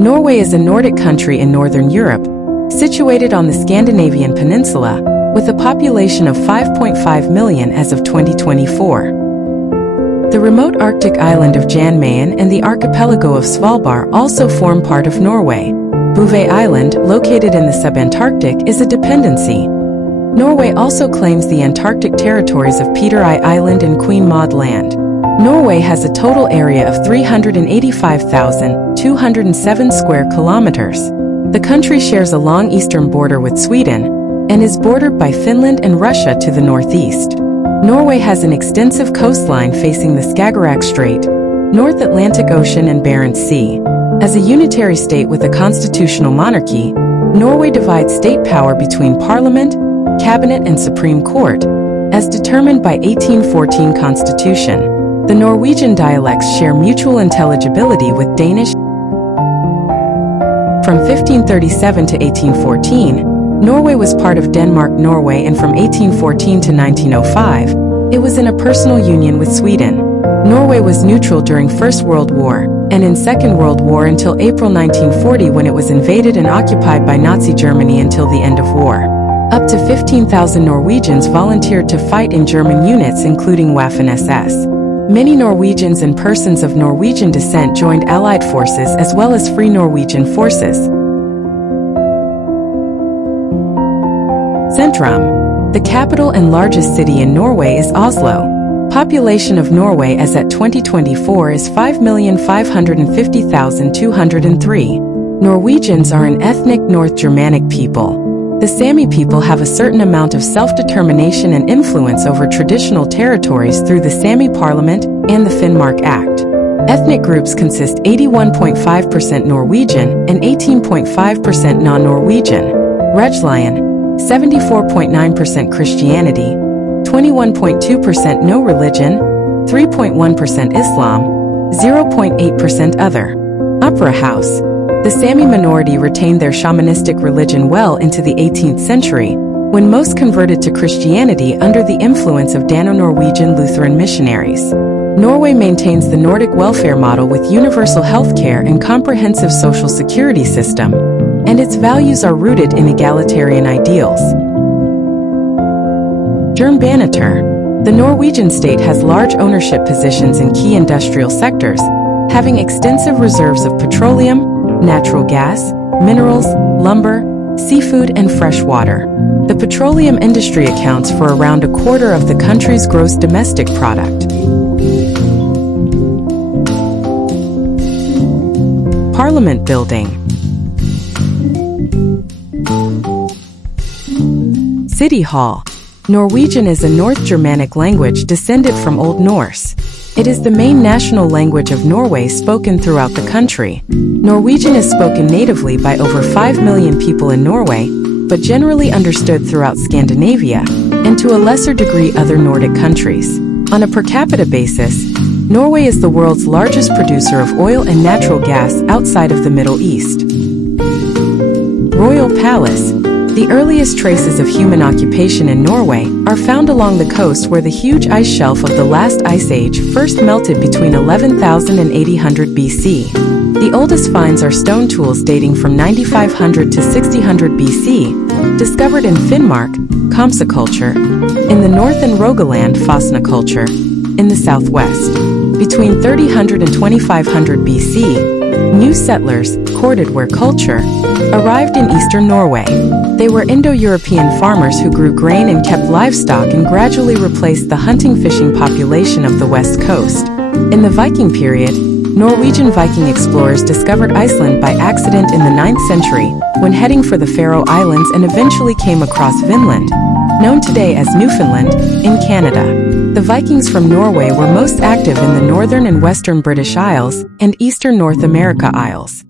Norway is a Nordic country in Northern Europe, situated on the Scandinavian peninsula, with a population of 5.5 million as of 2024. The remote Arctic island of Jan Mayen and the archipelago of Svalbard also form part of Norway. Bouvet Island, located in the subantarctic, is a dependency. Norway also claims the Antarctic territories of Peter I Island and Queen Maud Land. Norway has a total area of 385,207 square kilometers. The country shares a long eastern border with Sweden and is bordered by Finland and Russia to the northeast. Norway has an extensive coastline facing the Skagerrak Strait, North Atlantic Ocean and Barents Sea. As a unitary state with a constitutional monarchy, Norway divides state power between Parliament, Cabinet and Supreme Court, as determined by 1814 Constitution. The Norwegian dialects share mutual intelligibility with Danish. From 1537 to 1814, Norway was part of Denmark-Norway, and from 1814 to 1905, it was in a personal union with Sweden. Norway was neutral during First World War, and in Second World War until April 1940, when it was invaded and occupied by Nazi Germany until the end of war. Up to 15,000 Norwegians volunteered to fight in German units including Waffen-SS. Many Norwegians and persons of Norwegian descent joined Allied forces as well as Free Norwegian forces. Centrum. The capital and largest city in Norway is Oslo. Population of Norway as at 2024 is 5,550,203. Norwegians are an ethnic North Germanic people. The Sami people have a certain amount of self-determination and influence over traditional territories through the Sami Parliament and the Finnmark Act. Ethnic groups consist 81.5% Norwegian and 18.5% non-Norwegian. Rejlien, 74.9% Christianity, 21.2% no religion, 3.1% Islam, 0.8% other. Opera House. The Sami minority retained their shamanistic religion well into the 18th century, when most converted to Christianity under the influence of Dano-Norwegian Lutheran missionaries. Norway maintains the Nordic welfare model with universal health care and comprehensive social security system, and its values are rooted in egalitarian ideals. Jernbaneter. The Norwegian state has large ownership positions in key industrial sectors, having extensive reserves of petroleum, natural gas, minerals, lumber, seafood and fresh water. The petroleum industry accounts for around a quarter of the country's gross domestic product. Parliament Building. City Hall. Norwegian is a North Germanic language descended from Old Norse. It is the main national language of Norway, spoken throughout the country. Norwegian is spoken natively by over 5 million people in Norway, but generally understood throughout Scandinavia, and to a lesser degree other Nordic countries. On a per capita basis, Norway is the world's largest producer of oil and natural gas outside of the Middle East. Royal Palace. The earliest traces of human occupation in Norway are found along the coast, where the huge ice shelf of the last ice age first melted between 11,000 and 800 BC. The oldest finds are stone tools dating from 9500 to 6000 BC, discovered in Finnmark, Komsa culture, in the north, and Rogaland, Fosna culture, in the southwest. Between 3000 and 2500 BC, new settlers, corded-ware culture, arrived in eastern Norway. They were Indo-European farmers who grew grain and kept livestock, and gradually replaced the hunting-fishing population of the west coast. In the Viking period, Norwegian Viking explorers discovered Iceland by accident in the 9th century, when heading for the Faroe Islands, and eventually came across Vinland, known today as Newfoundland, in Canada. The Vikings from Norway were most active in the northern and western British Isles and eastern North America Isles.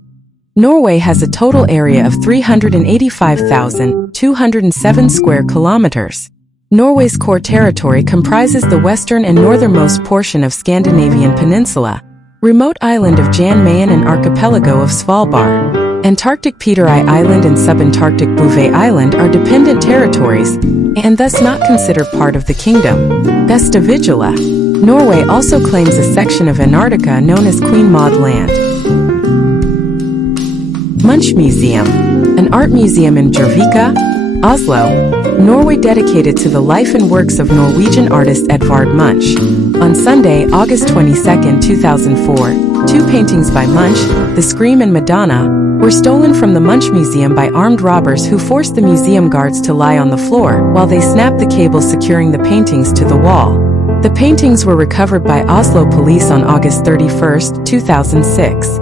Norway has a total area of 385,207 square kilometers. Norway's core territory comprises the western and northernmost portion of Scandinavian peninsula, remote island of Jan Mayen and archipelago of Svalbard. Antarctic Peter I Island and subantarctic Bouvet Island are dependent territories, and thus not considered part of the kingdom. Vestavigila. Norway also claims a section of Antarctica known as Queen Maud Land. Munch Museum, an art museum in Gjøvika, Oslo, Norway dedicated to the life and works of Norwegian artist Edvard Munch. On Sunday, August 22, 2004, two paintings by Munch, The Scream and Madonna, were stolen from the Munch Museum by armed robbers who forced the museum guards to lie on the floor while they snapped the cables securing the paintings to the wall. The paintings were recovered by Oslo police on August 31, 2006.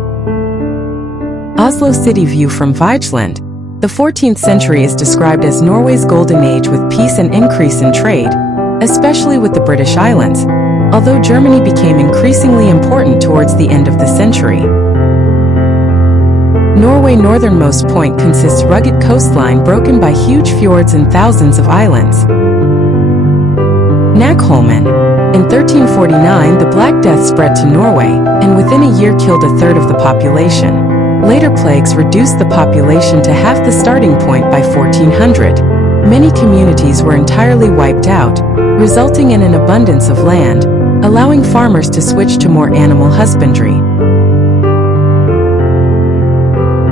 Oslo City View from Vigeland. The 14th century is described as Norway's golden age with peace and increase in trade, especially with the British Islands, although Germany became increasingly important towards the end of the century. Norway's northernmost point consists rugged coastline broken by huge fjords and thousands of islands. Knackholmen. In 1349, the Black Death spread to Norway, and within a year killed a third of the population. Later plagues reduced the population to half the starting point by 1400. Many communities were entirely wiped out, resulting in an abundance of land, allowing farmers to switch to more animal husbandry.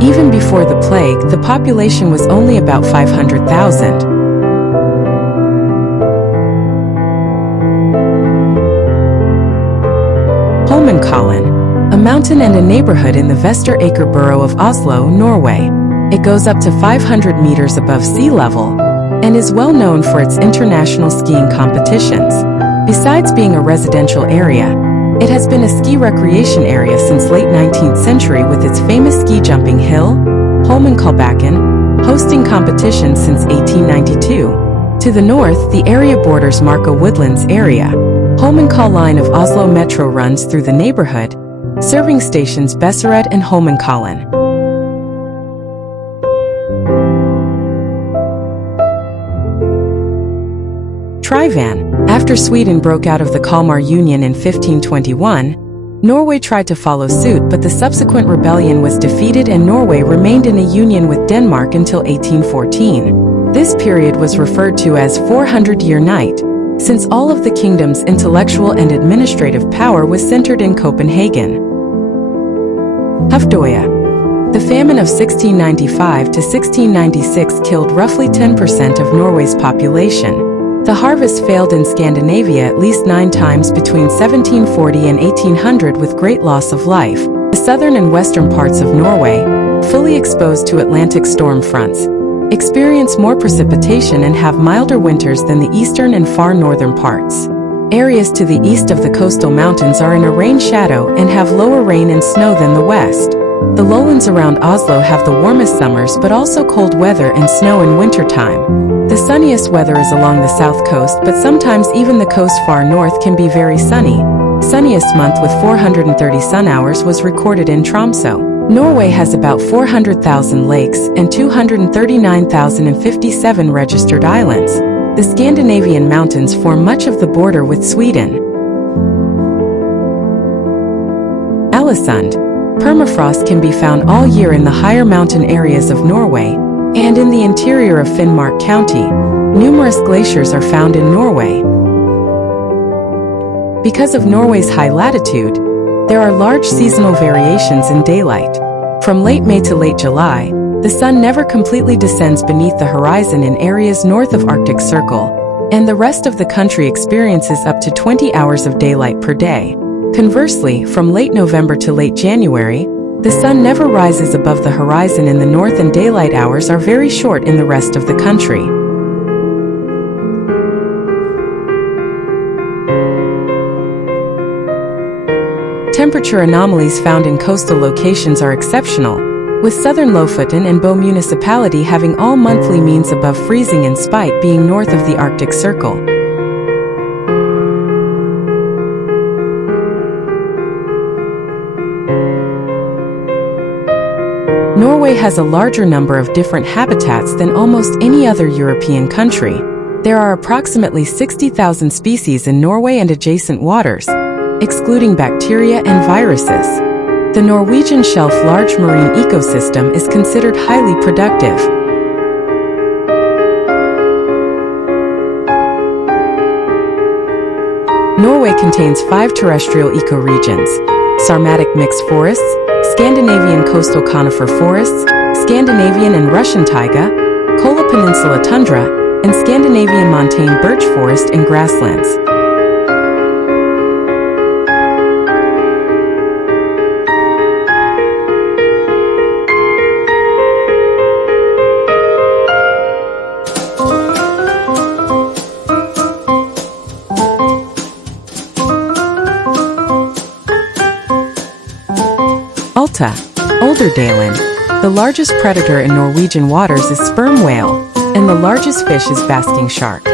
Even before the plague, the population was only about 500,000. Holmenkollen, a mountain and a neighborhood in the Vestre Aker borough of Oslo, Norway. It goes up to 500 meters above sea level and is well known for its international skiing competitions. Besides being a residential area, it has been a ski recreation area since late 19th century with its famous ski jumping hill, Holmenkollbakken, hosting competitions since 1892. To the north, the area borders Marka Woodlands area. Holmenkoll line of Oslo Metro runs through the neighborhood, serving stations Bessered and Holmenkollen. Tryvann. After Sweden broke out of the Kalmar Union in 1521, Norway tried to follow suit, but the subsequent rebellion was defeated and Norway remained in a union with Denmark until 1814. This period was referred to as 400-year night, since all of the kingdom's intellectual and administrative power was centered in Copenhagen. Hufdøya. The famine of 1695 to 1696 killed roughly 10% of Norway's population. The harvest failed in Scandinavia at least 9 times between 1740 and 1800 with great loss of life. The southern and western parts of Norway, fully exposed to Atlantic storm fronts, experience more precipitation and have milder winters than the eastern and far northern parts. Areas to the east of the coastal mountains are in a rain shadow and have lower rain and snow than the west. The lowlands around Oslo have the warmest summers but also cold weather and snow in wintertime. The sunniest weather is along the south coast, but sometimes even the coast far north can be very sunny. Sunniest month with 430 sun hours was recorded in Tromsø. Norway has about 400,000 lakes and 239,057 registered islands. The Scandinavian mountains form much of the border with Sweden. Alesund. Permafrost can be found all year in the higher mountain areas of Norway, and in the interior of Finnmark County, numerous glaciers are found in Norway. Because of Norway's high latitude, there are large seasonal variations in daylight. From late May to late July, the sun never completely descends beneath the horizon in areas north of Arctic Circle, and the rest of the country experiences up to 20 hours of daylight per day. Conversely, from late November to late January, the sun never rises above the horizon in the north and daylight hours are very short in the rest of the country. Temperature anomalies found in coastal locations are exceptional, with southern Lofoten and Bo municipality having all monthly means above freezing and Spite being north of the Arctic Circle. Norway has a larger number of different habitats than almost any other European country. There are approximately 60,000 species in Norway and adjacent waters, excluding bacteria and viruses. The Norwegian shelf large marine ecosystem is considered highly productive. Norway contains 5 terrestrial ecoregions: Sarmatic mixed forests, Scandinavian coastal conifer forests, Scandinavian and Russian taiga, Kola Peninsula tundra, and Scandinavian montane birch forest and grasslands. Olderdalen. The largest predator in Norwegian waters is sperm whale, and the largest fish is basking shark.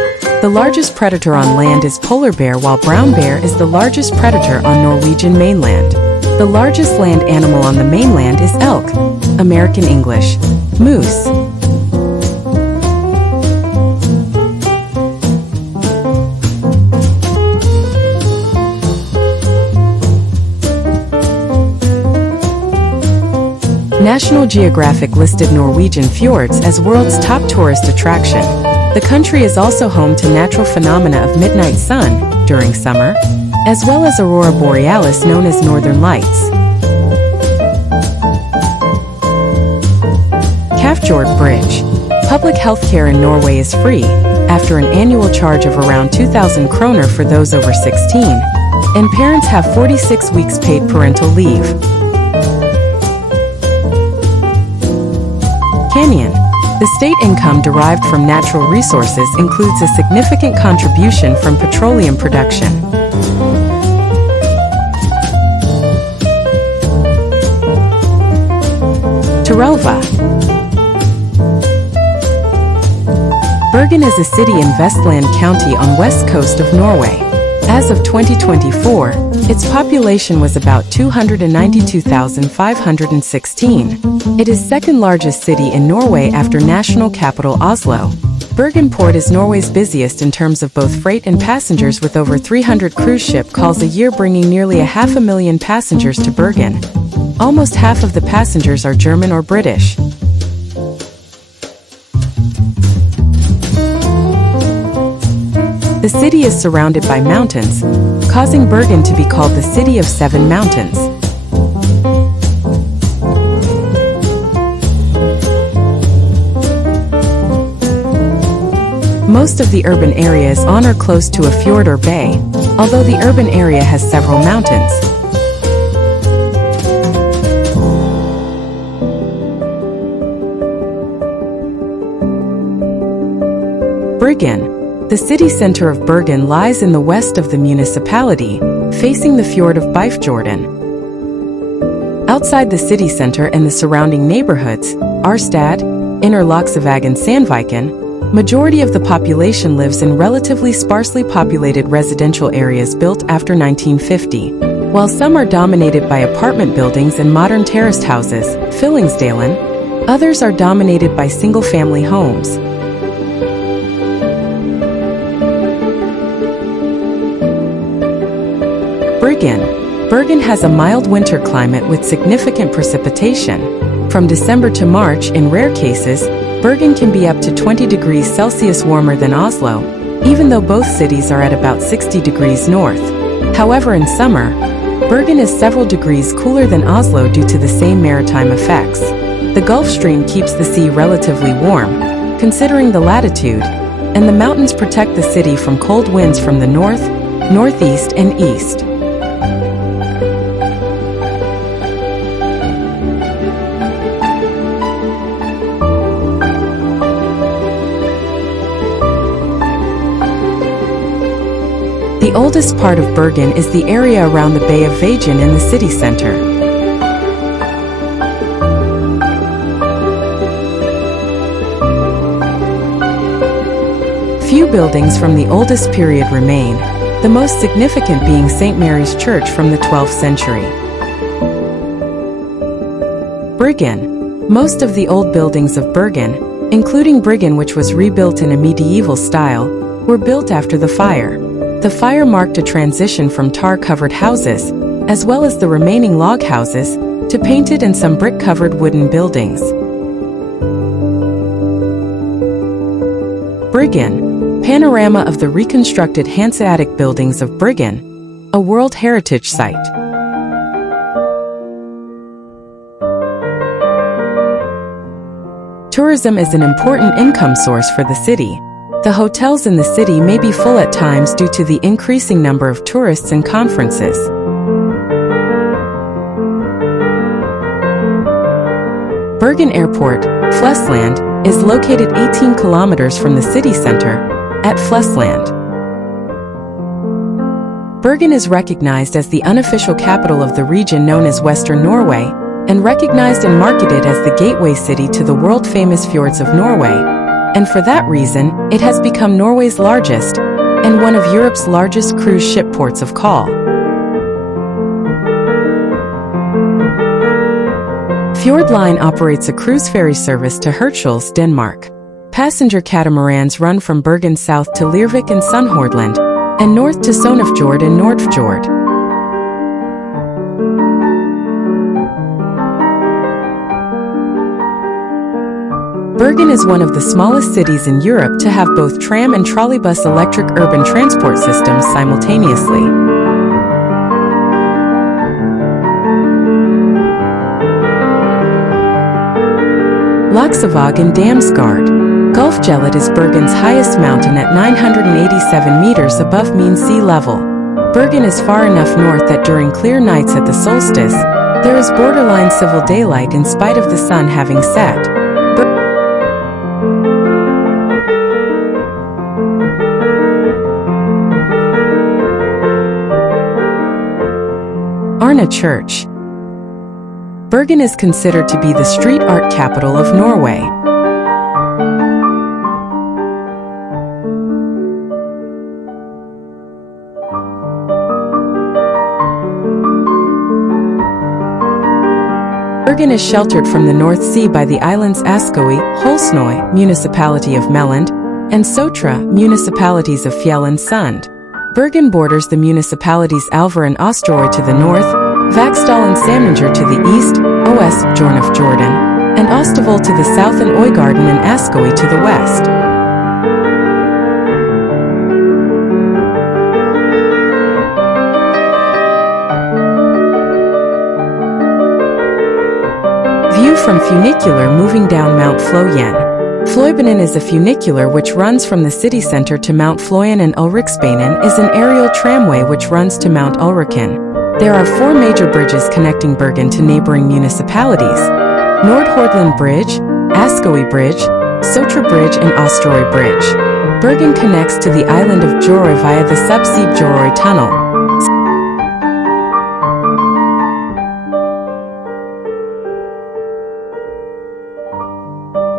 The largest predator on land is polar bear, while brown bear is the largest predator on Norwegian mainland. The largest land animal on the mainland is elk, American English, moose. National Geographic listed Norwegian fjords as world's top tourist attraction. The country is also home to natural phenomena of midnight sun during summer, as well as aurora borealis known as northern lights. Kafjord Bridge. Public health care in Norway is free, after an annual charge of around 2,000 kroner for those over 16, and parents have 46 weeks paid parental leave. Canyon. The state income derived from natural resources includes a significant contribution from petroleum production. Terelva. Bergen is a city in Vestland County on west coast of Norway. As of 2024, its population was about 292,516. It is second largest city in Norway after national capital Oslo. Bergen Port is Norway's busiest in terms of both freight and passengers, with over 300 cruise ship calls a year bringing nearly 500,000 passengers to Bergen. Almost half of the passengers are German or British. The city is surrounded by mountains, causing Bergen to be called the City of Seven Mountains. Most of the urban area is on or close to a fjord or bay, although the urban area has several mountains. Bergen. The city center of Bergen lies in the west of the municipality, facing the fjord of Bifjorden. Outside the city center and the surrounding neighborhoods, Arstad, Innerloksevag and Sandviken, majority of the population lives in relatively sparsely populated residential areas built after 1950, while some are dominated by apartment buildings and modern terraced houses, Fyllingsdalen. Others are dominated by single-family homes. Bergen has a mild winter climate with significant precipitation. From December to March, in rare cases, Bergen can be up to 20 degrees Celsius warmer than Oslo, even though both cities are at about 60 degrees north. However, in summer, Bergen is several degrees cooler than Oslo due to the same maritime effects. The Gulf Stream keeps the sea relatively warm, considering the latitude, and the mountains protect the city from cold winds from the north, northeast, and east. The oldest part of Bergen is the area around the Bay of Vegen in the city center. Few buildings from the oldest period remain, the most significant being St. Mary's Church from the 12th century. Bergen. Most of the old buildings of Bergen, including Bryggen, which was rebuilt in a medieval style, were built after the fire. The fire marked a transition from tar-covered houses, as well as the remaining log houses, to painted and some brick-covered wooden buildings. Bryggen. Panorama of the reconstructed Hanseatic buildings of Bryggen, a World Heritage Site. Tourism is an important income source for the city. The hotels in the city may be full at times due to the increasing number of tourists and conferences. Bergen Airport, Flesland, is located 18 kilometers from the city center, at Flesland. Bergen is recognized as the unofficial capital of the region known as Western Norway, and recognized and marketed as the gateway city to the world-famous fjords of Norway, and for that reason, it has become Norway's largest, and one of Europe's largest cruise ship ports of call. Fjord Line operates a cruise ferry service to Hirtshals, Denmark. Passenger catamarans run from Bergen south to Lervik and Sunnhordland, and north to Sonefjord and Nordfjord. Bergen is one of the smallest cities in Europe to have both tram and trolleybus electric urban transport systems simultaneously. Laksevåg and Damsgard. Gulfjellet is Bergen's highest mountain at 987 meters above mean sea level. Bergen is far enough north that during clear nights at the solstice, there is borderline civil daylight in spite of the sun having set. Arna Church. Bergen is considered to be the street art capital of Norway. Bergen is sheltered from the North Sea by the islands Askøy, Holsnøy, municipality of Melland, and Sotra, municipalities of Fjell and Sund. Bergen borders the municipalities Alver and Osterøy to the north, Vaksdal and Samnanger to the east, Os, Jordan, and Ostavol to the south and Øygarden and Askøy to the west. View from funicular moving down Mount Flåyen. Fløibanen is a funicular which runs from the city center to Mount Flåyen, and Ulriksbanen is an aerial tramway which runs to Mount Ulriken. There are 4 major bridges connecting Bergen to neighboring municipalities: Nordhordland Bridge, Askøy Bridge, Sotra Bridge and Osterøy Bridge. Bergen connects to the island of Jorøy via the subsea Jorøy Tunnel.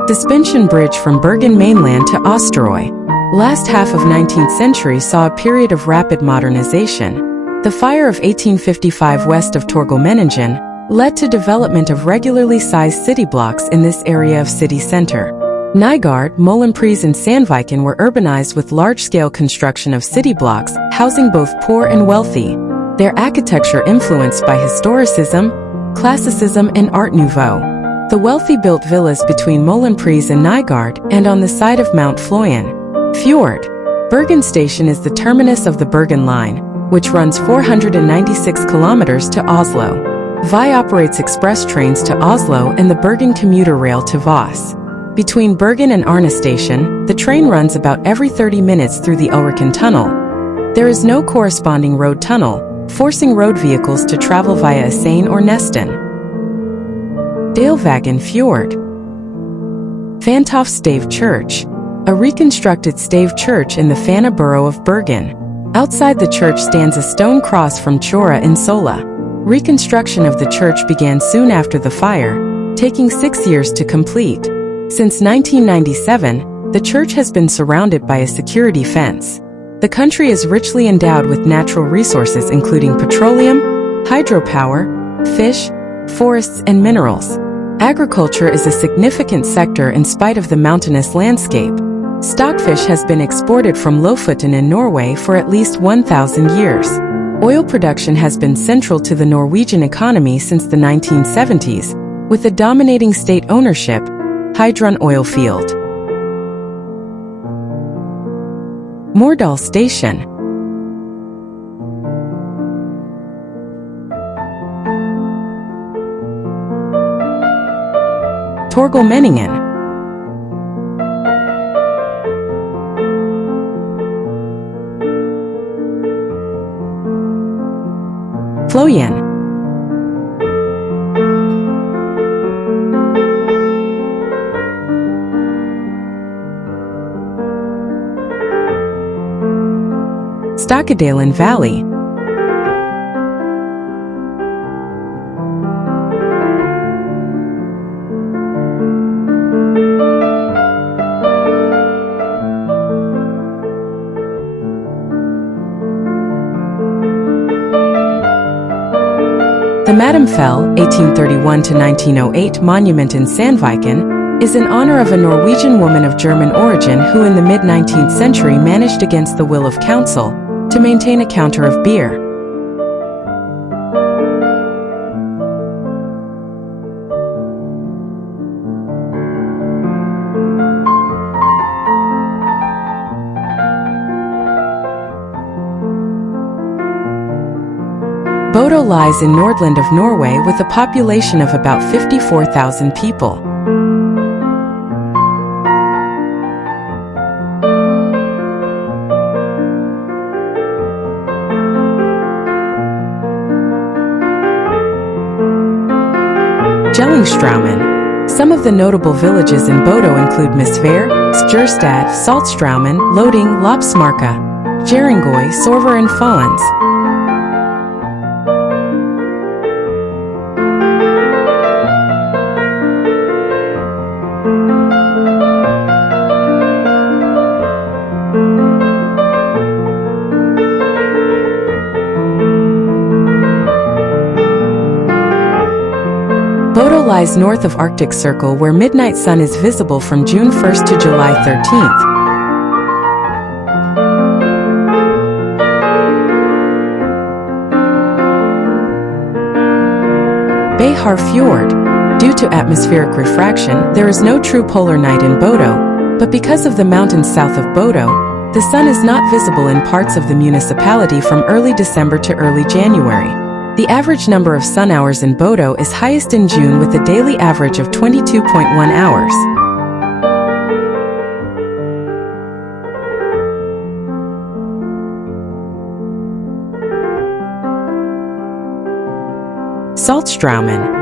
Suspension Bridge from Bergen mainland to Osterøy. Last half of 19th century saw a period of rapid modernization. The fire of 1855 west of Torgallmenningen led to development of regularly sized city blocks in this area of city center. Nygard, Molenpris and Sandviken were urbanized with large-scale construction of city blocks, housing both poor and wealthy. Their architecture influenced by historicism, classicism and Art Nouveau. The wealthy built villas between Molenpris and Nygard and on the side of Mount Flåyen. Fjord. Bergen Station is the terminus of the Bergen Line, which runs 496 kilometers to Oslo. Vy operates express trains to Oslo and the Bergen commuter rail to Voss. Between Bergen and Arna Station, the train runs about every 30 minutes through the Ulriken Tunnel. There is no corresponding road tunnel, forcing road vehicles to travel via Asane or Neston. Dalvagen Fjord. Fantoft Stave Church. A reconstructed stave church in the Fana borough of Bergen. Outside the church stands a stone cross from Chora in Sola. Reconstruction of the church began soon after the fire, taking 6 years to complete. Since 1997, the church has been surrounded by a security fence. The country is richly endowed with natural resources including petroleum, hydropower, fish, forests and minerals. Agriculture is a significant sector in spite of the mountainous landscape. Stockfish has been exported from Lofoten in Norway for at least 1,000 years. Oil production has been central to the Norwegian economy since the 1970s, with a dominating state ownership, Heidrun oil field. Mordal Station. Torgallmenningen. Flåm. Stavanger Valley. The Madamfell, 1831–1908 monument in Sandviken, is in honor of a Norwegian woman of German origin who in the mid-19th century managed against the will of council to maintain a counter of beer. Bodø lies in Nordland of Norway with a population of about 54,000 people. Gjellingstraumen. Some of the notable villages in Bodø include Misvær, Stjørstad, Saltstraumen, Loding, Lopsmarka, Gjeringøy, Sorver and Fons. Bodø lies north of Arctic Circle where midnight sun is visible from June 1st to July 13th. NORWAY-Fjords. Due to atmospheric refraction, there is no true polar night in Bodø, but because of the mountains south of Bodø, the sun is not visible in parts of the municipality from early December to early January. The average number of sun hours in Bodø is highest in June with a daily average of 22.1 hours. Saltstraumen.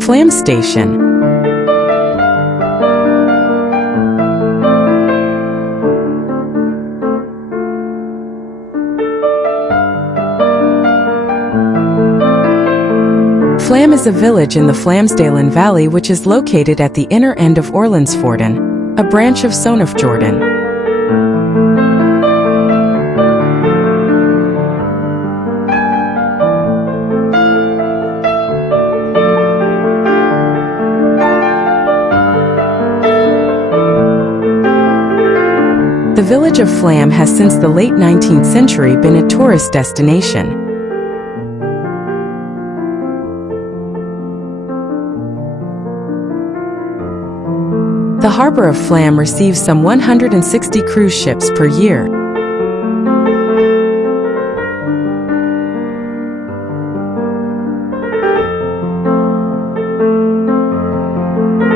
Flåm Station. Flåm is a village in the Flamsdalen Valley which is located at the inner end of Orlandsfjorden, a branch of Sonafjorden. The village of Flåm has since the late 19th century been a tourist destination. The harbor of Flåm receives some 160 cruise ships per year.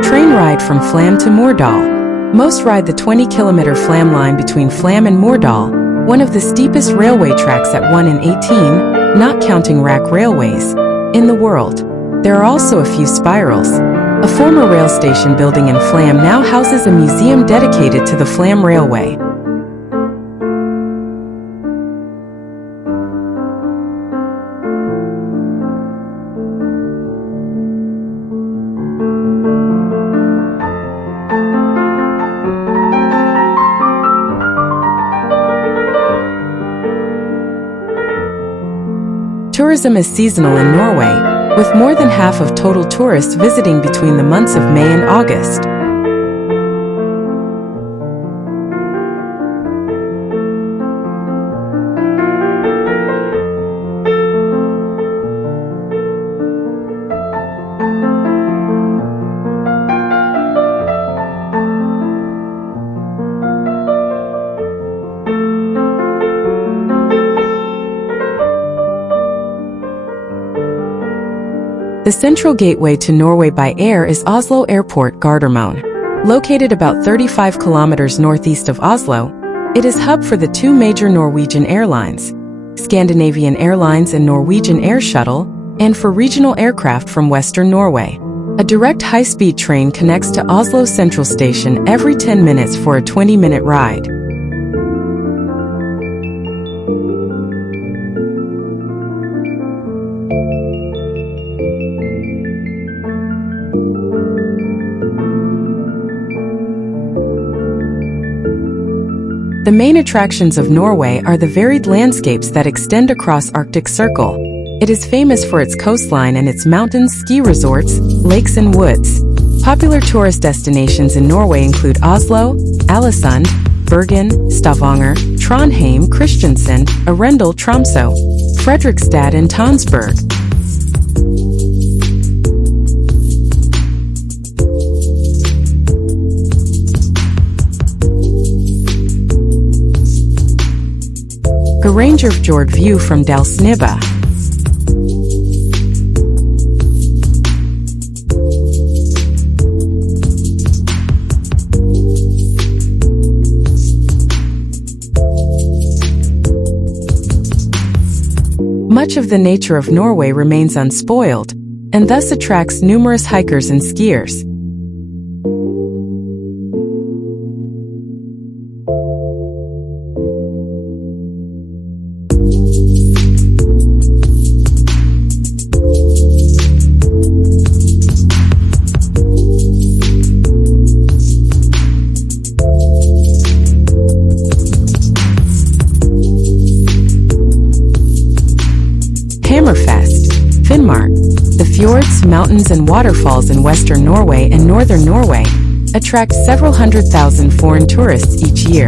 Train ride from Flåm to Mordal. Most ride the 20-kilometer Flåm line between Flåm and Mordal, one of the steepest railway tracks at 1 in 18, not counting rack railways, in the world. There are also a few spirals. A former rail station building in Flåm now houses a museum dedicated to the Flåm Railway. Tourism is seasonal in Norway, with more than half of total tourists visiting between the months of May and August. The central gateway to Norway by air is Oslo Airport Gardermoen. Located about 35 kilometers northeast of Oslo, it is hub for the two major Norwegian airlines, Scandinavian Airlines and Norwegian Air Shuttle, and for regional aircraft from Western Norway. A direct high-speed train connects to Oslo Central Station every 10 minutes for a 20-minute ride. The main attractions of Norway are the varied landscapes that extend across Arctic Circle. It is famous for its coastline and its mountains, ski resorts, lakes and woods. Popular tourist destinations in Norway include Oslo, Alesund, Bergen, Stavanger, Trondheim, Kristiansand, Arendal, Tromsø, Fredrikstad and Tønsberg. NORWAY-Fjords view from Dalsnibba. Much of the nature of Norway remains unspoiled, and thus attracts numerous hikers and skiers. The fjords, mountains and waterfalls in western Norway and northern Norway attract several 100,000 foreign tourists each year.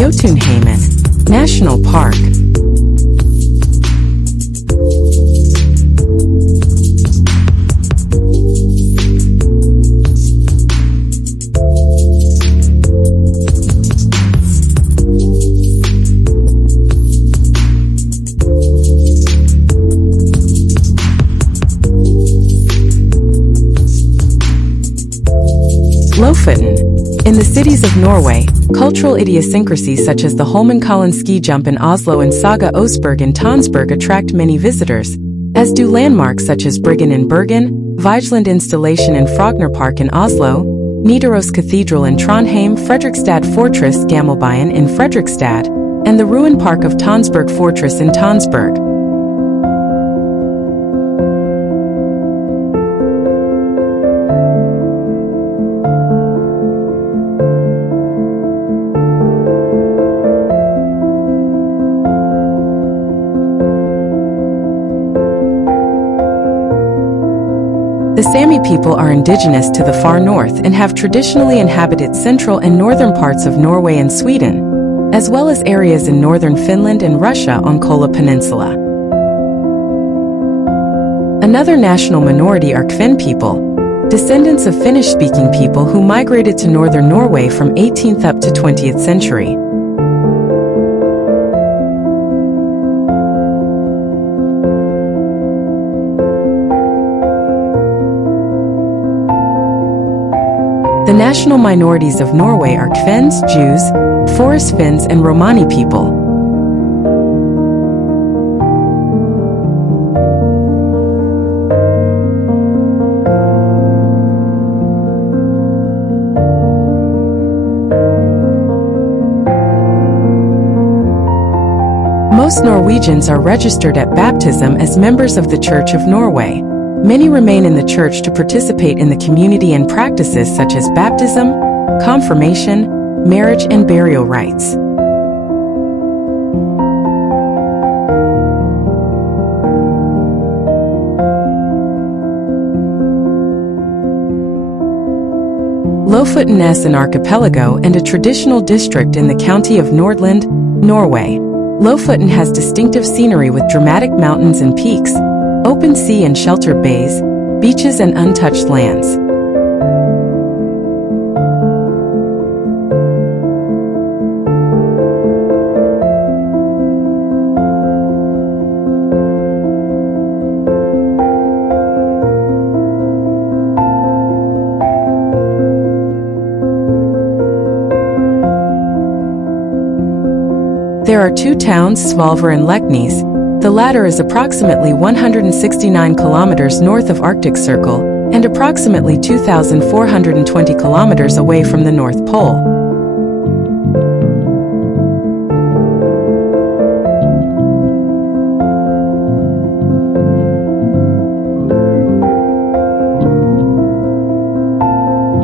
Jotunheimen National Park. Lofoten. In the cities of Norway, cultural idiosyncrasies such as the Holmenkollen ski jump in Oslo and Saga Osberg in Tønsberg attract many visitors, as do landmarks such as Bryggen in Bergen, Vigeland installation in Frogner Park in Oslo, Nidaros Cathedral in Trondheim, Fredrikstad Fortress Gammelbyen in Fredrikstad, and the ruin park of Tønsberg Fortress in Tønsberg. The Sami people are indigenous to the far north and have traditionally inhabited central and northern parts of Norway and Sweden, as well as areas in northern Finland and Russia on Kola Peninsula. Another national minority are Kven people, descendants of Finnish-speaking people who migrated to northern Norway from 18th up to 20th century. The national minorities of Norway are Kvens, Jews, Forest Finns and Romani people. Most Norwegians are registered at baptism as members of the Church of Norway. Many remain in the church to participate in the community and practices such as baptism, confirmation, marriage and burial rites. Lofoten is an archipelago and a traditional district in the county of Nordland, Norway. Lofoten has distinctive scenery with dramatic mountains and peaks, open sea and sheltered bays, beaches and untouched lands. There are two towns, Svalbard and Leknes. The latter is approximately 169 kilometers north of Arctic Circle and approximately 2,420 kilometers away from the North Pole.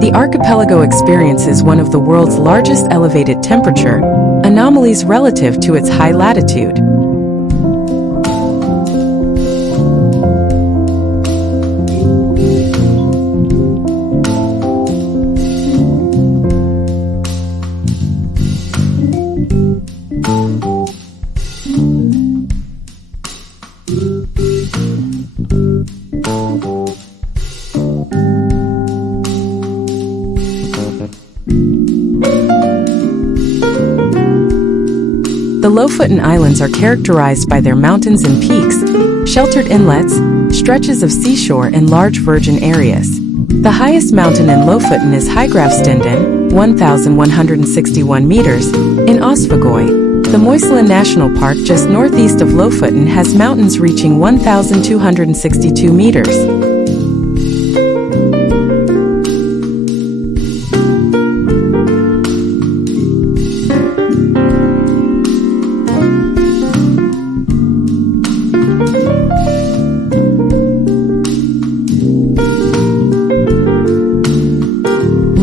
The archipelago experiences one of the world's largest elevated temperature anomalies relative to its high latitude. The Lofoten Islands are characterized by their mountains and peaks, sheltered inlets, stretches of seashore and large virgin areas. The highest mountain in Lofoten is Høygraftstinden, 1,161 meters, in Osvagøy. The Moisland National Park just northeast of Lofoten has mountains reaching 1,262 meters.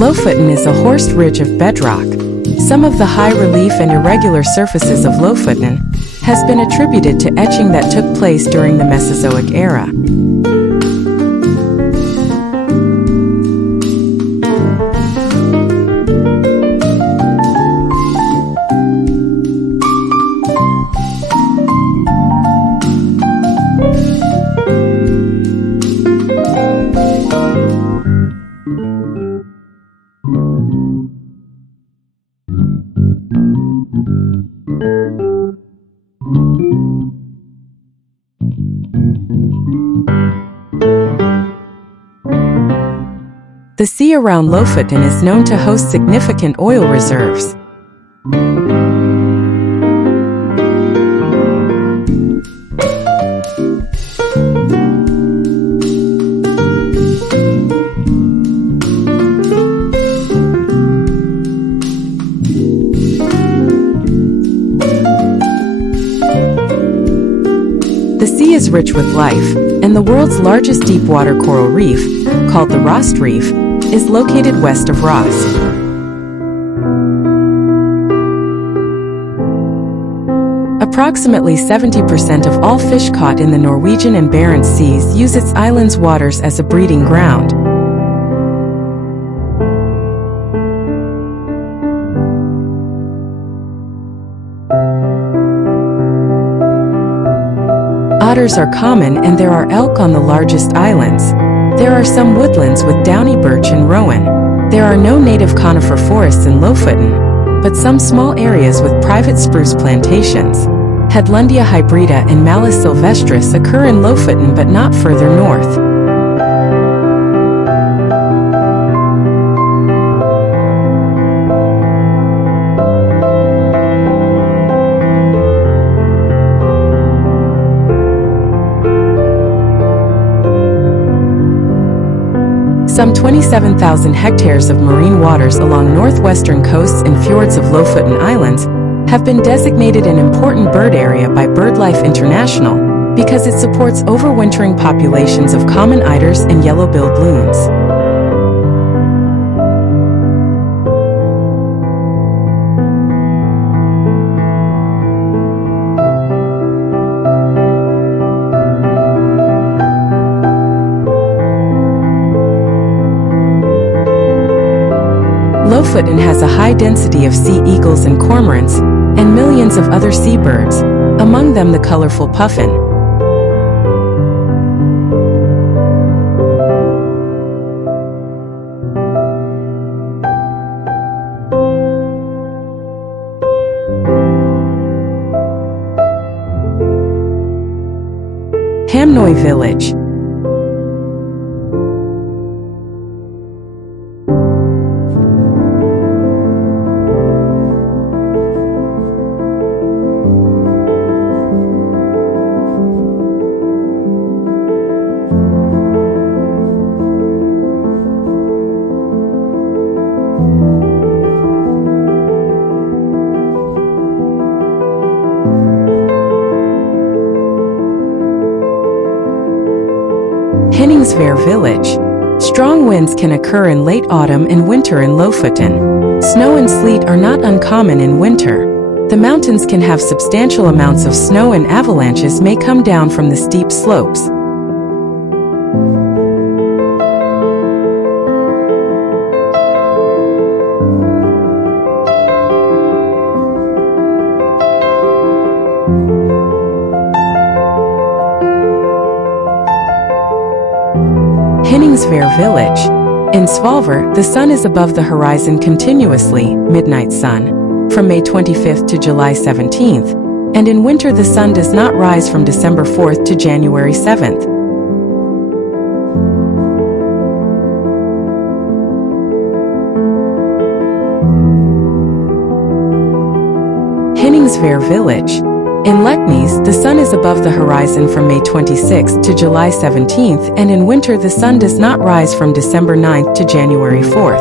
Lofoten is a horst ridge of bedrock. Some of the high relief and irregular surfaces of Lofoten has been attributed to etching that took place during the Mesozoic era. The sea around Lofoten is known to host significant oil reserves. The sea is rich with life, and the world's largest deep-water coral reef, called the Rost Reef, is located west of Rost. Approximately 70% of all fish caught in the Norwegian and Barents Seas use its island's waters as a breeding ground. Otters are common and there are elk on the largest islands. There are some woodlands with downy birch and rowan. There are no native conifer forests in Lofoten, but some small areas with private spruce plantations. Hedlundia hybrida and Malus sylvestris occur in Lofoten but not further north. Some 27,000 hectares of marine waters along northwestern coasts and fjords of Lofoten Islands have been designated an important bird area by BirdLife International because it supports overwintering populations of common eiders and yellow-billed loons. Lofoten has a high density of sea eagles and cormorants, and millions of other seabirds, among them the colorful puffin. Hamnøy Village. Henningsvær Village. Strong winds can occur in late autumn and winter in Lofoten. Snow and sleet are not uncommon in winter. The mountains can have substantial amounts of snow and avalanches may come down from the steep slopes. Henningsvær Village. In Svalbard, the sun is above the horizon continuously, midnight sun, from May 25th to July 17th, and in winter the sun does not rise from December 4th to January 7th. Henningsvær Village. In Leknes, the sun is above the horizon from May 26th to July 17th, and in winter the sun does not rise from December 9th to January 4th.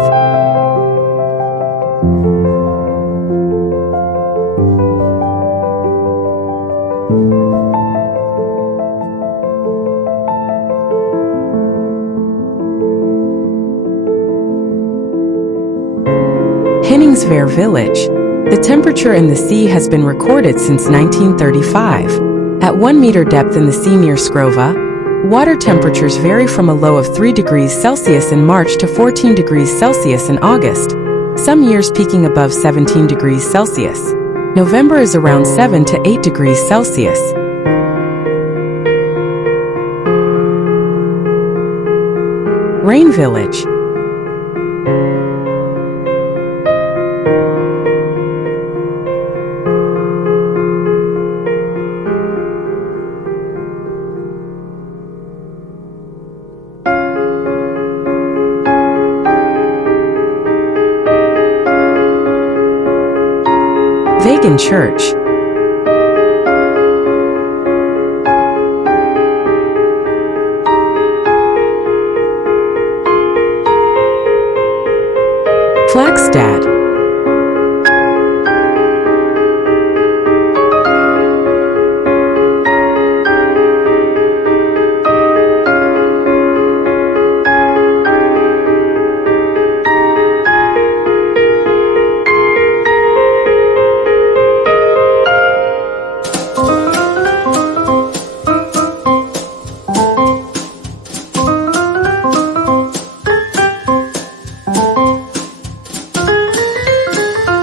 Henningsvær Village. The temperature in the sea has been recorded since 1935. At 1 meter depth in the sea near Skrova, water temperatures vary from a low of 3 degrees Celsius in March to 14 degrees Celsius in August, some years peaking above 17 degrees Celsius. November is around 7 to 8 degrees Celsius. Rain Village. Bergen Church. Flagstad.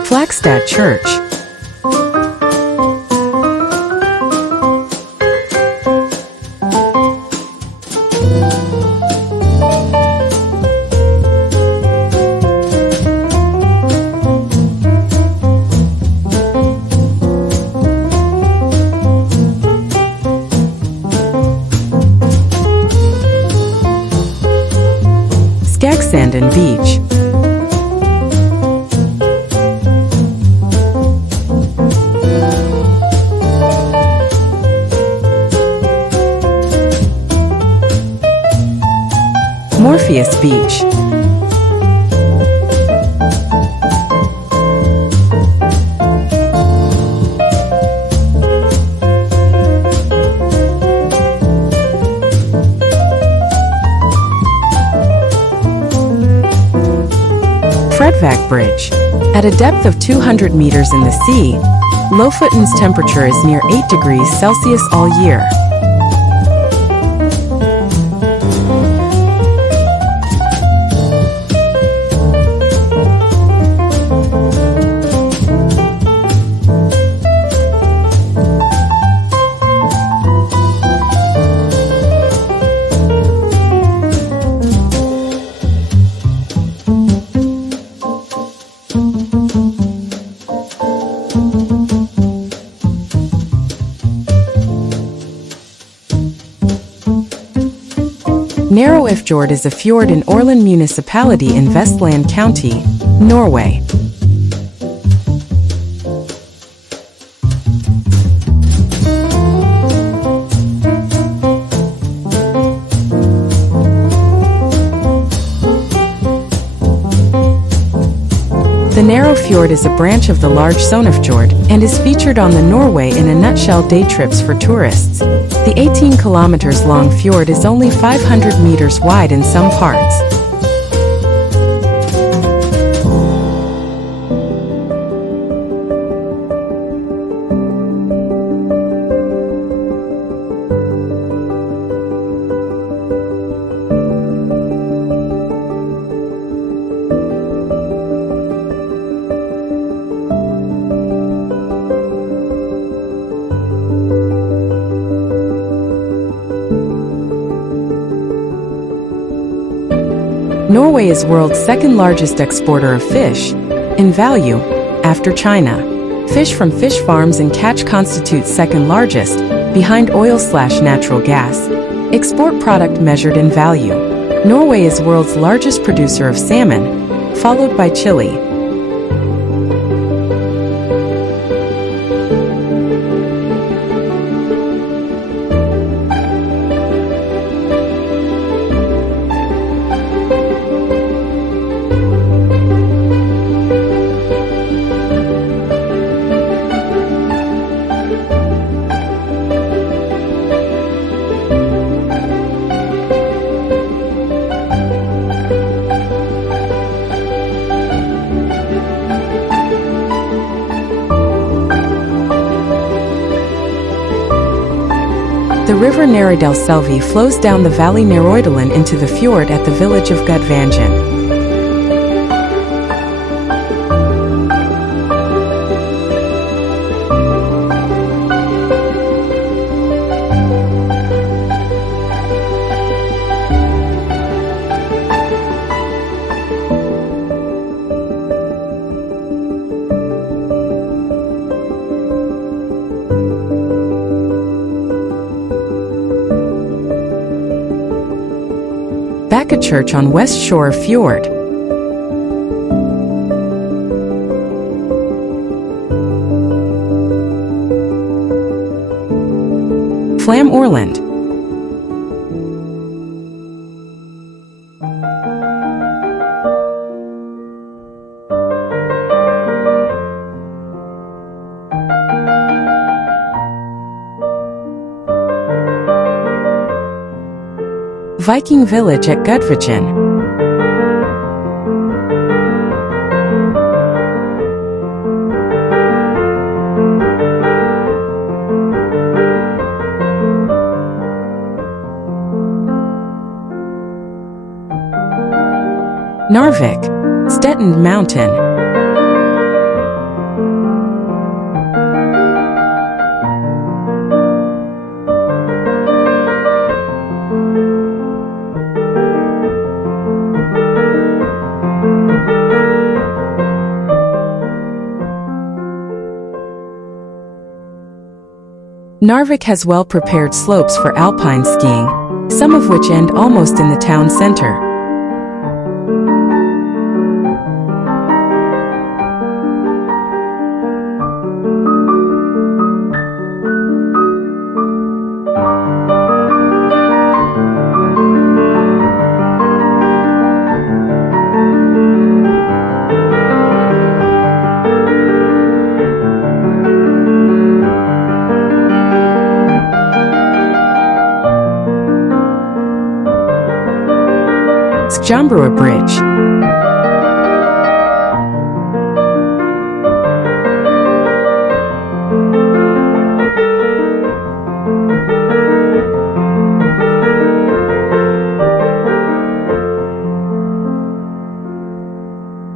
Flagstad Church. Skagsanden Beach. Morpheus Beach. Fredvak Bridge. At a depth of 200 meters in the sea, Lofoten's temperature is near 8 degrees Celsius all year. NORWAY-Fjords is a fjord in Orland municipality in Vestland County, Norway. The narrow fjord is a branch of the large Sognefjord and is featured on the Norway in a Nutshell day trips for tourists. The 18 kilometers long fjord is only 500 meters wide in some parts. Norway is world's second largest exporter of fish, in value, after China. Fish from fish farms and catch constitutes second largest, behind oil/natural gas. Export product measured in value. Norway is world's largest producer of salmon, followed by Chile. The river Neredelselvi flows down the valley Neroydalen into the fjord at the village of Gudvangen. A church on west shore of fjord. Flåm, Orland. Viking village at Gudvangen. Narvik, Stettin Mountain. Narvik has well-prepared slopes for alpine skiing, some of which end almost in the town center. Skjambroa Bridge.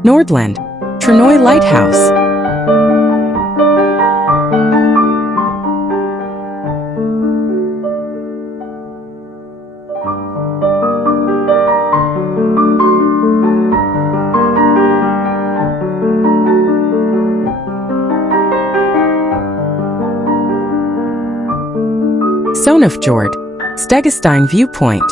Nordland, Tromsø Lighthouse. Sognefjord, Stegastein Viewpoint.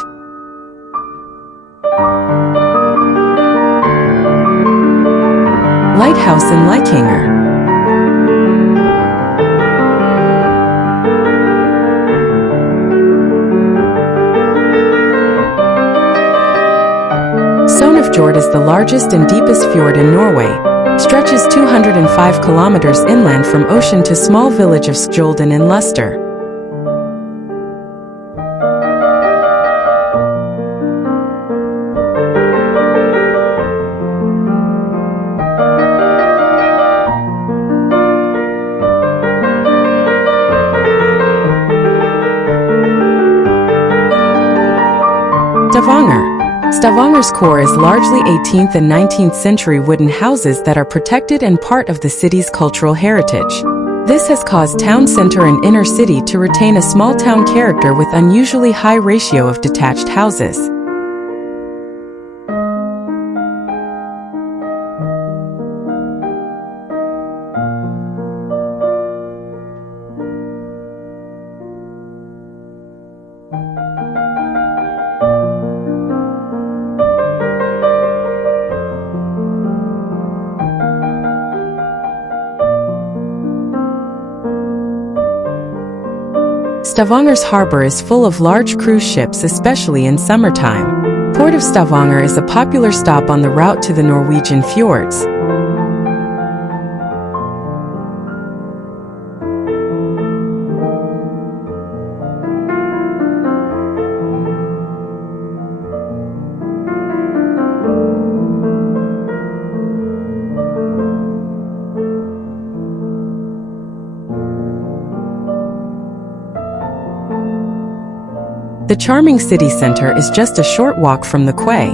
House in Leikanger. NORWAY-Fjords is the largest and deepest fjord in Norway, stretches 205 kilometers inland from ocean to small village of Skjolden in Luster. Stavanger. Stavanger's core is largely 18th and 19th century wooden houses that are protected and part of the city's cultural heritage. This has caused town center and inner city to retain a small town character with unusually high ratio of detached houses. Stavanger's harbor is full of large cruise ships, especially in summertime. Port of Stavanger is a popular stop on the route to the Norwegian fjords. The charming city center is just a short walk from the quay.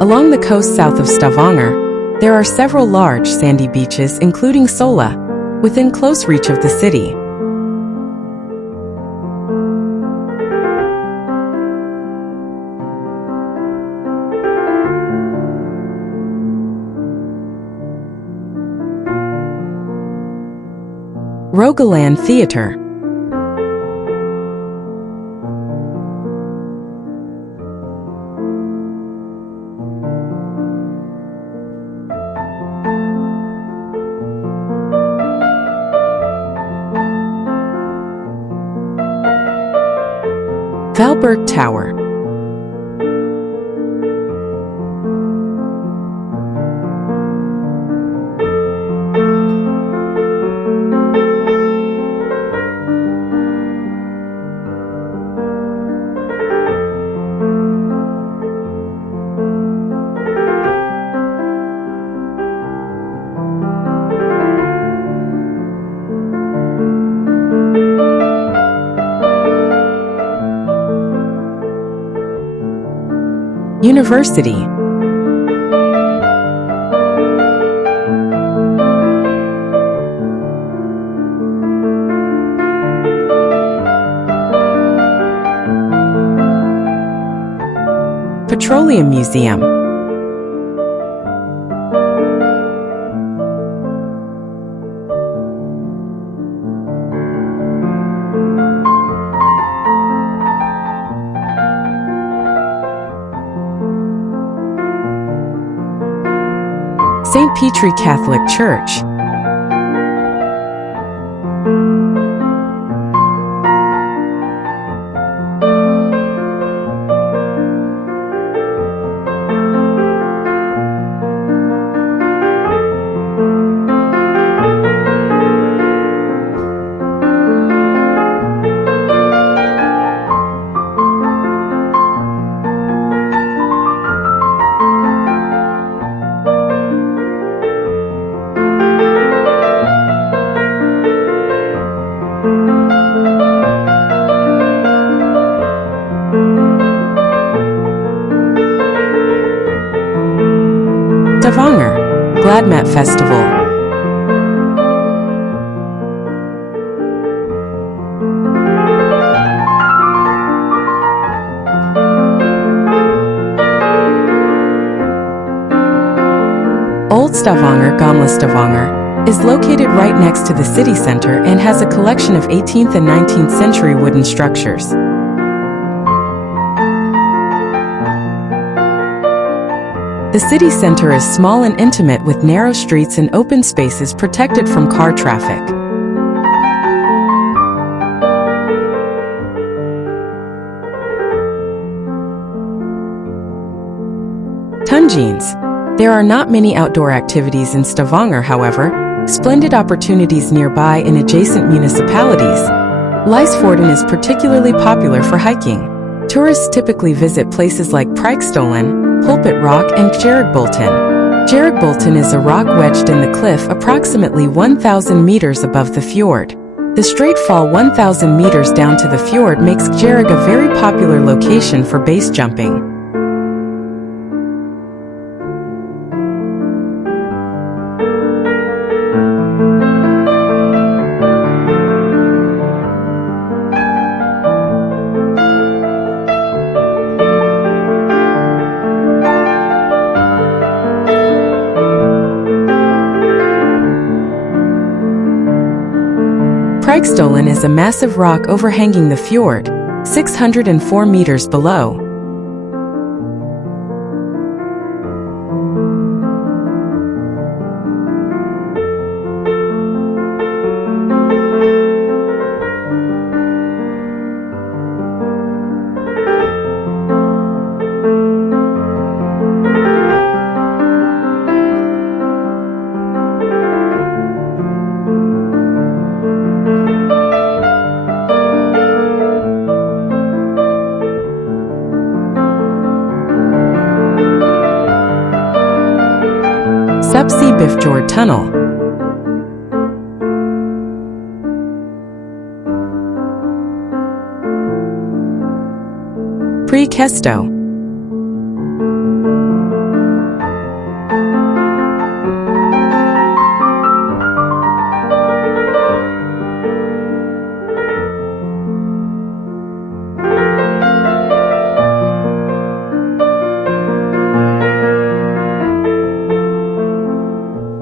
Along the coast south of Stavanger, there are several large sandy beaches, including Sola, within close reach of the city. Rogaland Theatre. Valberg Tower. University. Petroleum Museum. St. Petri Catholic Church. Stavanger Gladmat Festival. Old Stavanger, Gamla Stavanger, is located right next to the city center and has a collection of 18th and 19th century wooden structures. The city center is small and intimate with narrow streets and open spaces protected from car traffic. Tungenes. There are not many outdoor activities in Stavanger, however. Splendid opportunities nearby in adjacent municipalities. Lofoten is particularly popular for hiking. Tourists typically visit places like Preikestolen, Pulpit Rock and Jeragbolten. Jeragbolten is a rock wedged in the cliff approximately 1,000 meters above the fjord. The straight fall 1,000 meters down to the fjord makes Jerag a very popular location for base jumping. Preikestolen is a massive rock overhanging the fjord, 604 meters below. NORWAY-Fjords Tunnel. Preikestolen.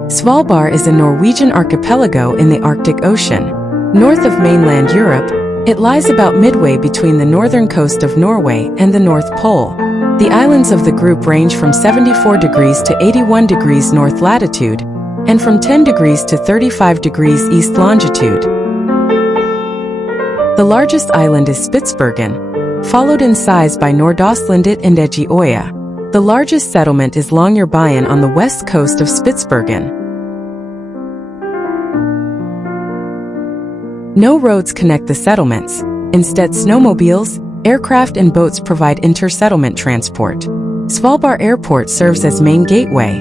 Svalbard is a Norwegian archipelago in the Arctic Ocean. North of mainland Europe, it lies about midway between the northern coast of Norway and the North Pole. The islands of the group range from 74 degrees to 81 degrees north latitude, and from 10 degrees to 35 degrees east longitude. The largest island is Spitsbergen, followed in size by Nordaustlandet and Eggeøya. The largest settlement is Longyearbyen on the west coast of Spitsbergen. No roads connect the settlements. Instead, snowmobiles, aircraft and boats provide inter-settlement transport. Svalbard Airport serves as main gateway.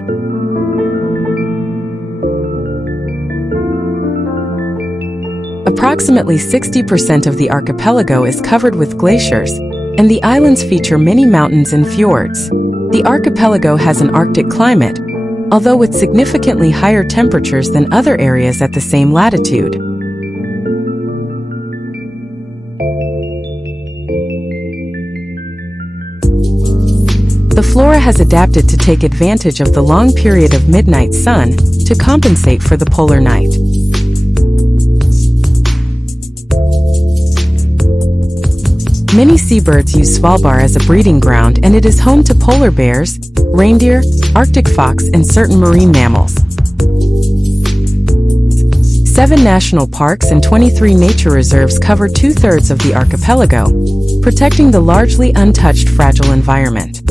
Approximately 60% of the archipelago is covered with glaciers, and the islands feature many mountains and fjords. The archipelago has an Arctic climate, although with significantly higher temperatures than other areas at the same latitude. The flora has adapted to take advantage of the long period of midnight sun to compensate for the polar night. Many seabirds use Svalbard as a breeding ground, and it is home to polar bears, reindeer, Arctic fox, and certain marine mammals. 7 national parks and 23 nature reserves cover 2/3 of the archipelago, protecting the largely untouched fragile environment.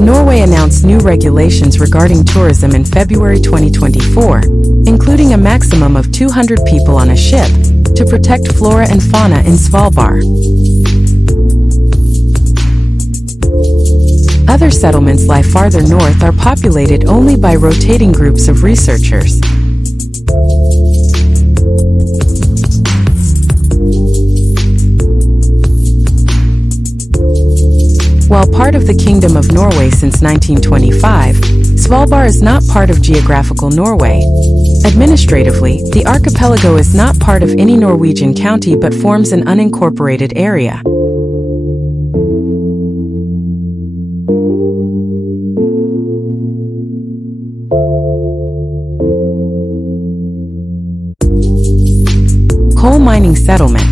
Norway announced new regulations regarding tourism in February 2024, including a maximum of 200 people on a ship, to protect flora and fauna in Svalbard. Other settlements lie farther north are populated only by rotating groups of researchers. While part of the Kingdom of Norway since 1925, Svalbard is not part of geographical Norway. Administratively, the archipelago is not part of any Norwegian county but forms an unincorporated area. Coal mining settlement.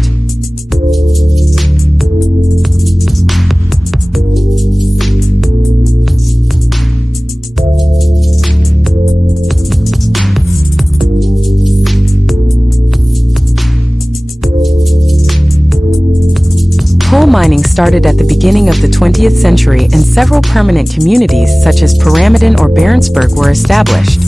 Coal mining started at the beginning of the 20th century and several permanent communities such as Pyramiden or Barentsburg were established.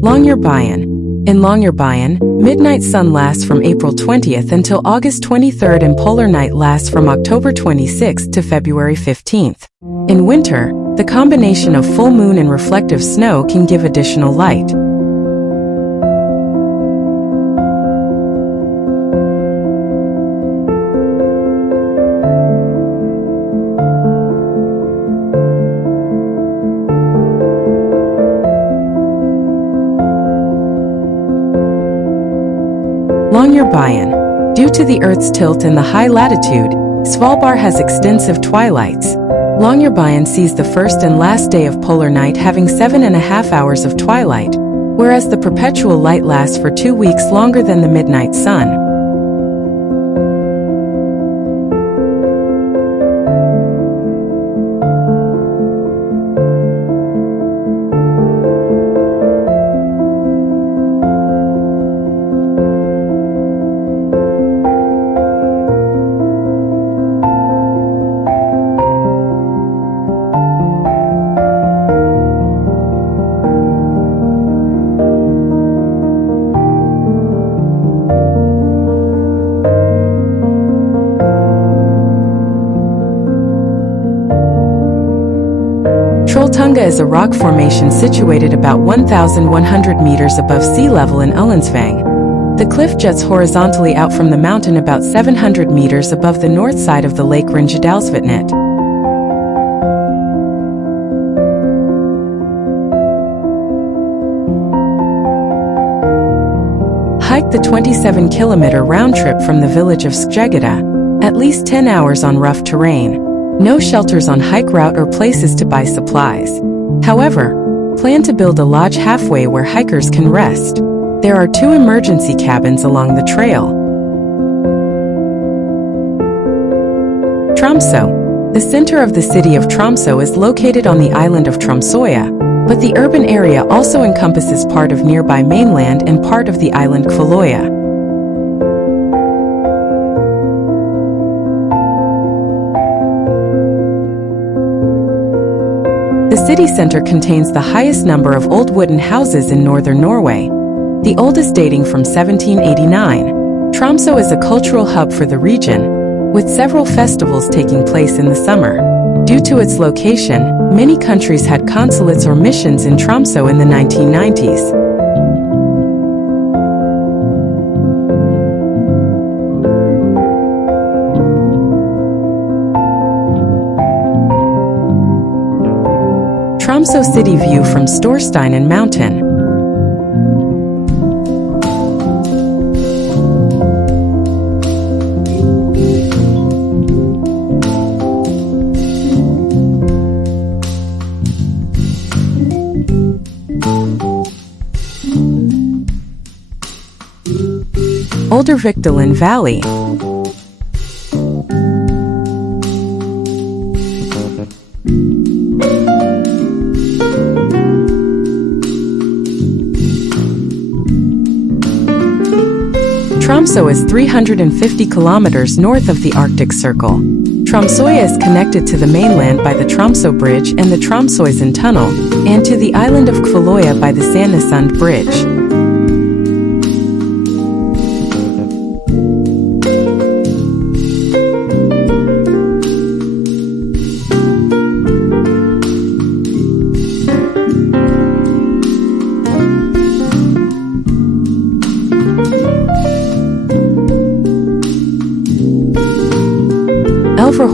Longyearbyen. In Longyearbyen, midnight sun lasts from April 20th until August 23rd and polar night lasts from October 26th to February 15th. In winter, the combination of full moon and reflective snow can give additional light. Longyearbyen. Due to the Earth's tilt and the high latitude, Svalbard has extensive twilights. Longyearbyen sees the first and last day of polar night having 7.5 hours of twilight, whereas the perpetual light lasts for 2 weeks longer than the midnight sun. Trolltunga is a rock formation situated about 1,100 meters above sea level in Ullensvang. The cliff juts horizontally out from the mountain about 700 meters above the north side of the lake Ringedalsvatnet. Hike the 27-kilometer round trip from the village of Skjegeda, at least 10 hours on rough terrain. No shelters on hike route or places to buy supplies. However, plan to build a lodge halfway where hikers can rest. There are 2 emergency cabins along the trail. Tromsø. The center of the city of Tromsø is located on the island of Tromsøya, but the urban area also encompasses part of nearby mainland and part of the island Kvaløya. The city center contains the highest number of old wooden houses in northern Norway, the oldest dating from 1789. Tromsø is a cultural hub for the region, with several festivals taking place in the summer. Due to its location, many countries had consulates or missions in Tromsø in the 1990s. Tromsø city view from Storsteinen Mountain. Oldervikdalen Valley. Tromsø is 350 kilometers north of the Arctic Circle. Tromsøya is connected to the mainland by the Tromsø Bridge and the Tromsøysen Tunnel, and to the island of Kvaløya by the Sandnessund Bridge.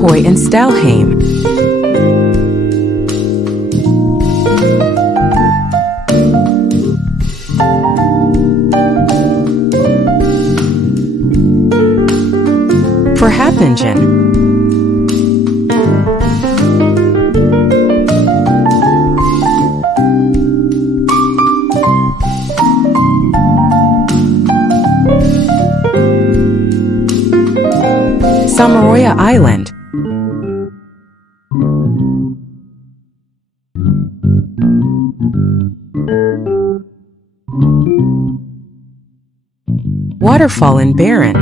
Ahoy and Stalheim. For Hapingen, Samaroya Island, Waterfall in Bergen,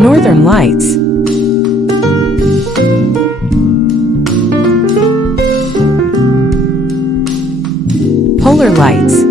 Northern Lights, Polar Lights,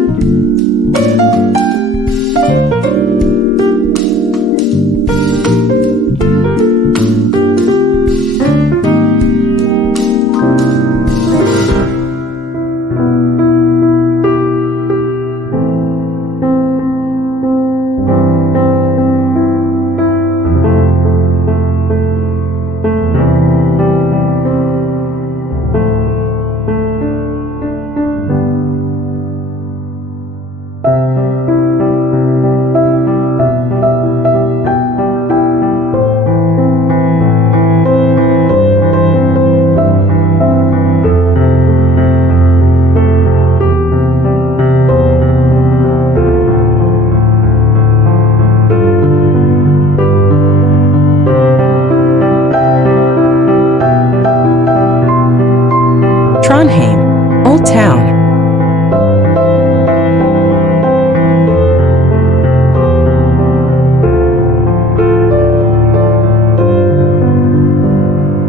Trondheim, Old Town,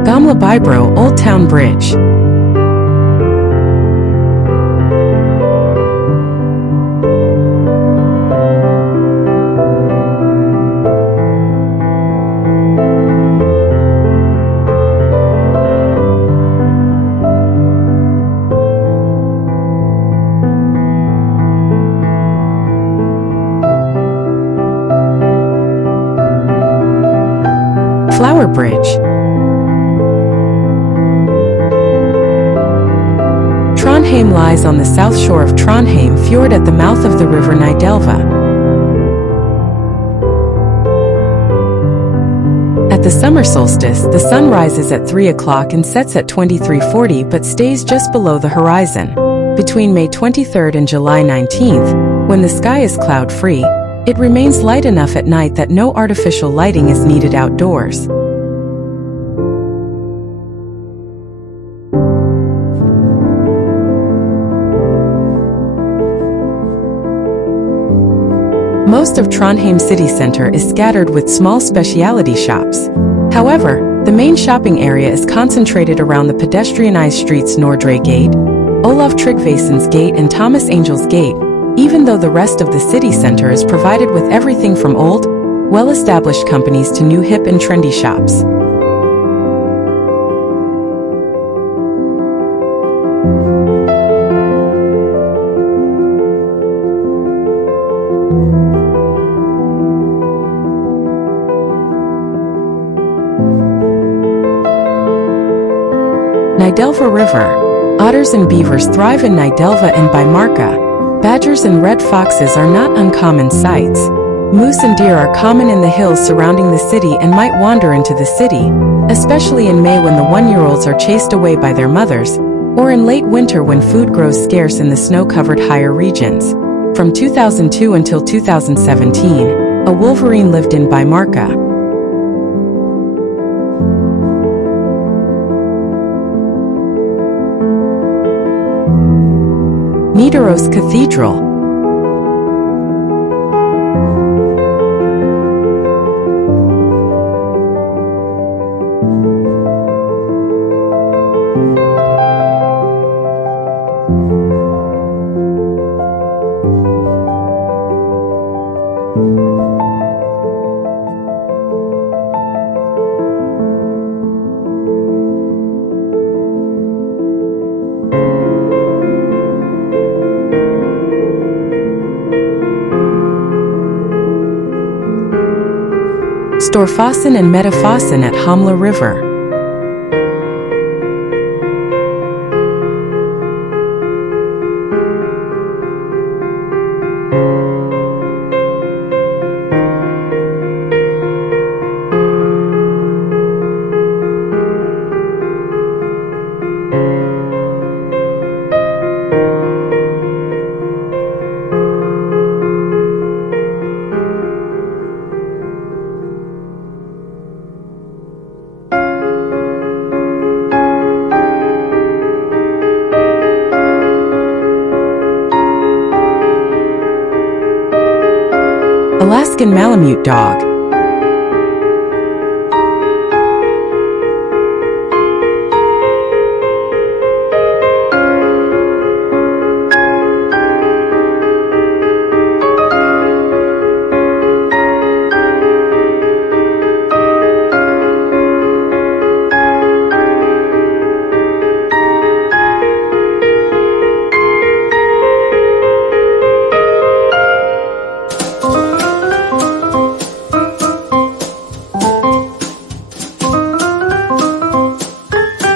Gamla Bybro, Old Town Bridge, Flower Bridge, Trondheim lies on the south shore of Trondheim Fjord at the mouth of the river Nidelva. At the summer solstice, the sun rises at 3 o'clock and sets at 23:40 but stays just below the horizon. Between May 23rd and July 19th, when the sky is cloud-free, it remains light enough at night that no artificial lighting is needed outdoors. Most of Trondheim city centre is scattered with small specialty shops. However, the main shopping area is concentrated around the pedestrianised streets Nordre Gate, Olav Tryggvason's Gate and Thomas Angel's Gate, even though the rest of the city centre is provided with everything from old, well-established companies to new hip and trendy shops. Nidelva River. Otters and beavers thrive in Nidelva and Bymarka. Badgers and red foxes are not uncommon sights. Moose and deer are common in the hills surrounding the city and might wander into the city, especially in May when the one-year-olds are chased away by their mothers, or in late winter when food grows scarce in the snow-covered higher regions. From 2002 until 2017, a wolverine lived in Bymarka. Nidaros Cathedral. Storfossen and Metafossen at Hamla River. Alaskan Malamute dog.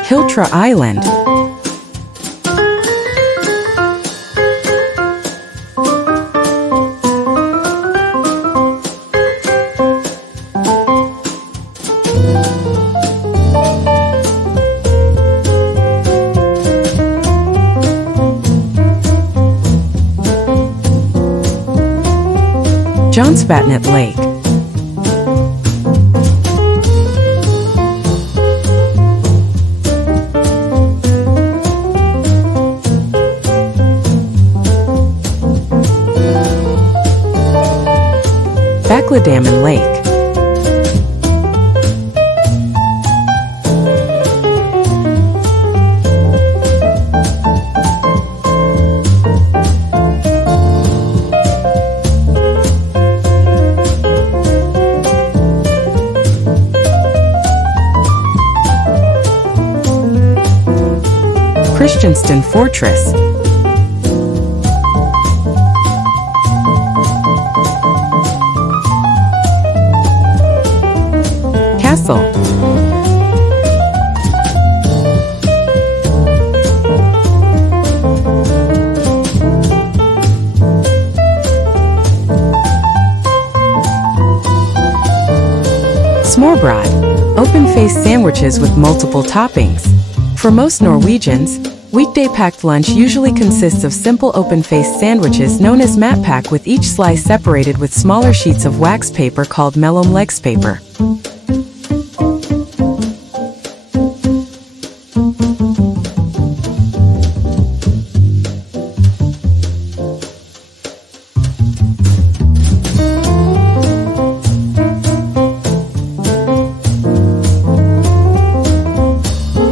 Hiltra Island. Johnsvatnet Lake. Bakladammen Lake. Christianston Fortress. Castle. Smørbrød. Open-faced sandwiches with multiple toppings. For most Norwegians, weekday-packed lunch usually consists of simple open-faced sandwiches known as matpack, with each slice separated with smaller sheets of wax paper called mellomleggspaper.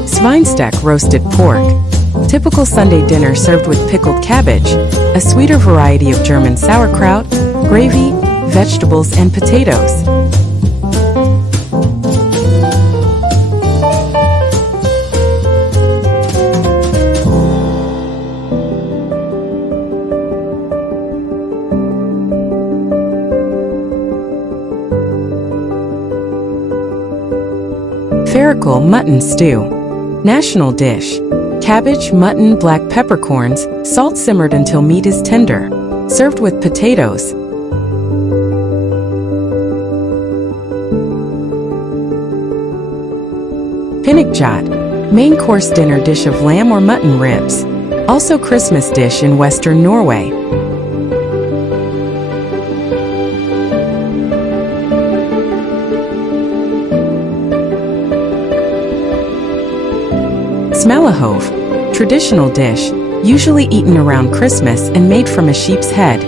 Svinestek roasted pork. Typical Sunday dinner served with pickled cabbage, a sweeter variety of German sauerkraut, gravy, vegetables, and potatoes. Fårikål mutton stew. National dish. Cabbage, mutton, black peppercorns, salt simmered until meat is tender. Served with potatoes. Pinnekjøtt. Main course dinner dish of lamb or mutton ribs. Also Christmas dish in Western Norway. Smellahove. Traditional dish, usually eaten around Christmas and made from a sheep's head.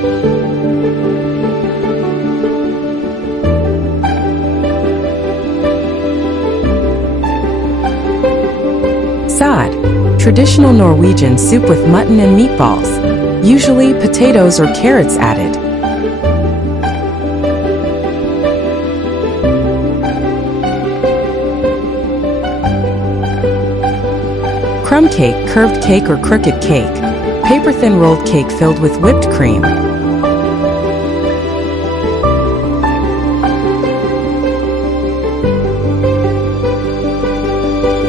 Sod. Traditional Norwegian soup with mutton and meatballs. Usually potatoes or carrots added. Crumb cake, curved cake or crooked cake. Paper-thin rolled cake filled with whipped cream.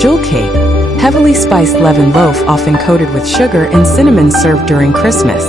Jewel cake, heavily spiced leavened loaf often coated with sugar and cinnamon served during Christmas.